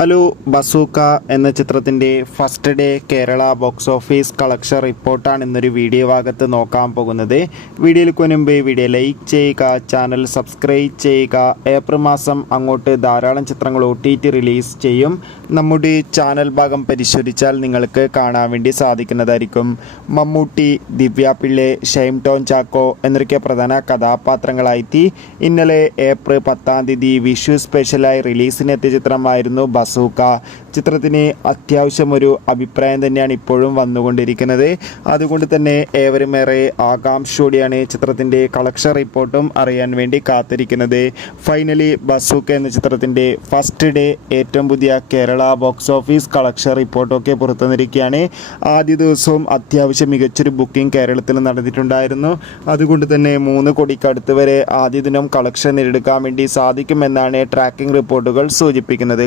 Hello, bazooka എന്ന ചിത്രത്തിൻ്റെ first day Kerala box office collection റിപ്പോർട്ടാണ് ഇന്നൊരു വീഡിയോ ഭാഗത്ത് നോക്കാൻ പോകുന്നത്. വീഡിയോയിലേക്ക് മുൻപ് വീഡിയോ ലൈക്ക് ചെയ്യുക, ചാനൽ സബ്സ്ക്രൈബ് ചെയ്യുക. ഏപ്രിൽ മാസം അങ്ങോട്ട് ധാരാളം ചിത്രങ്ങൾ OTT റിലീസ് ചെയ്യും. നമ്മുടെ ചാനൽ ഭാഗം പരിശോധിച്ചാൽ നിങ്ങൾക്ക് കാണാൻ വേണ്ടി സാധിക്കുന്നതായിരിക്കും. മമ്മൂട്ടി, ദിവ്യ പിള്ളെ, ഷൈം ടോം ചാക്കോ എന്നൊക്കെ പ്രധാന കഥാപാത്രങ്ങളായി ഇന്നലെ ഏപ്രിൽ 10 വിഷു സ്പെഷ്യലായി റിലീസിനെത്തിയ ചിത്രമായിരുന്നു ബസൂക്ക. ചിത്രത്തിന് അത്യാവശ്യം ഒരു അഭിപ്രായം തന്നെയാണ് ഇപ്പോഴും വന്നുകൊണ്ടിരിക്കുന്നത്. അതുകൊണ്ട് തന്നെ ഏവരും ഏറെ ആകാംക്ഷയോടെയാണ് ചിത്രത്തിൻ്റെ കളക്ഷൻ റിപ്പോർട്ടും അറിയാൻ വേണ്ടി കാത്തിരിക്കുന്നത്. ഫൈനലി ബസൂക്ക എന്ന ചിത്രത്തിൻ്റെ ഫസ്റ്റ് ഡേ ഏറ്റവും പുതിയ കേരള ബോക്സ് ഓഫീസ് കളക്ഷൻ റിപ്പോർട്ടൊക്കെ പുറത്തുവന്നിരിക്കുകയാണ്. ആദ്യ ദിവസവും അത്യാവശ്യം മികച്ചൊരു ബുക്കിംഗ് കേരളത്തിൽ നടന്നിട്ടുണ്ടായിരുന്നു. അതുകൊണ്ട് തന്നെ 3 കോടിക്കടുത്ത് വരെ ആദ്യ ദിനം കളക്ഷൻ നേടിയെടുക്കാൻ വേണ്ടി സാധിക്കുമെന്നാണ് ട്രാക്കിംഗ് റിപ്പോർട്ടുകൾ സൂചിപ്പിക്കുന്നത്.